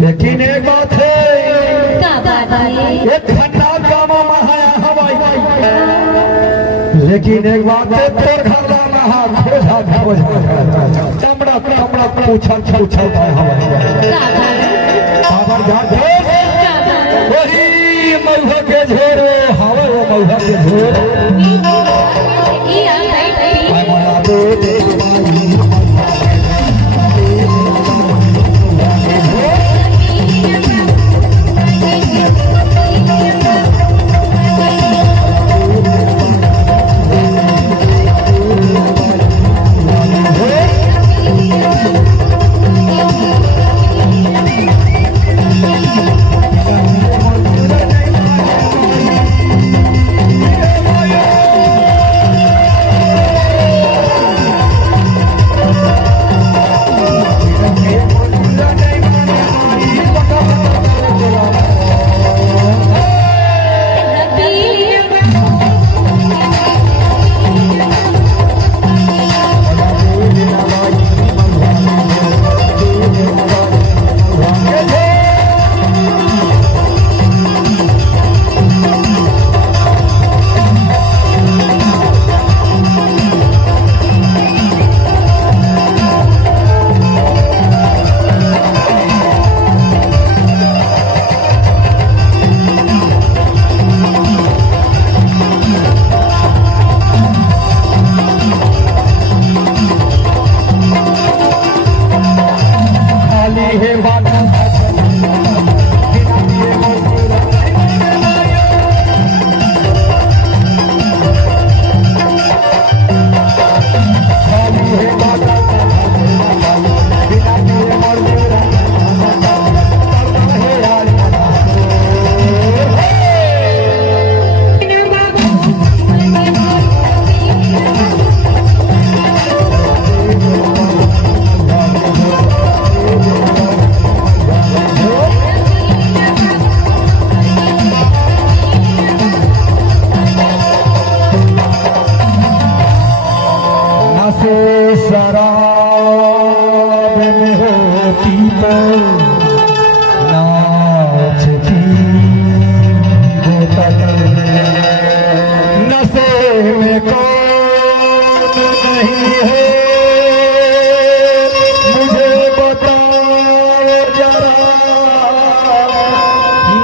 लेकिन एक बात है एक खन्ना काम महाया हवाई लेकिन एक बात है तोर घर वाला हाथ खोजा चमड़ा चमड़ा पूछल पूछल हवाई बाबर जाते वही मौहा के झोर हवा वो मौहा के झोर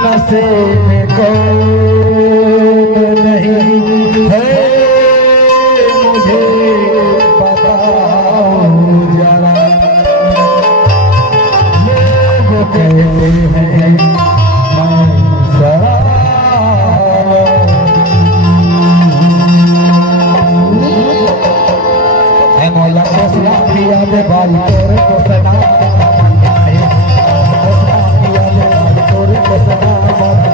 नशे में कौन नहीं है मुझे बताओ जरा लोग कहते हैं मैं शराब मौला को सिया दे बाली को सना Sena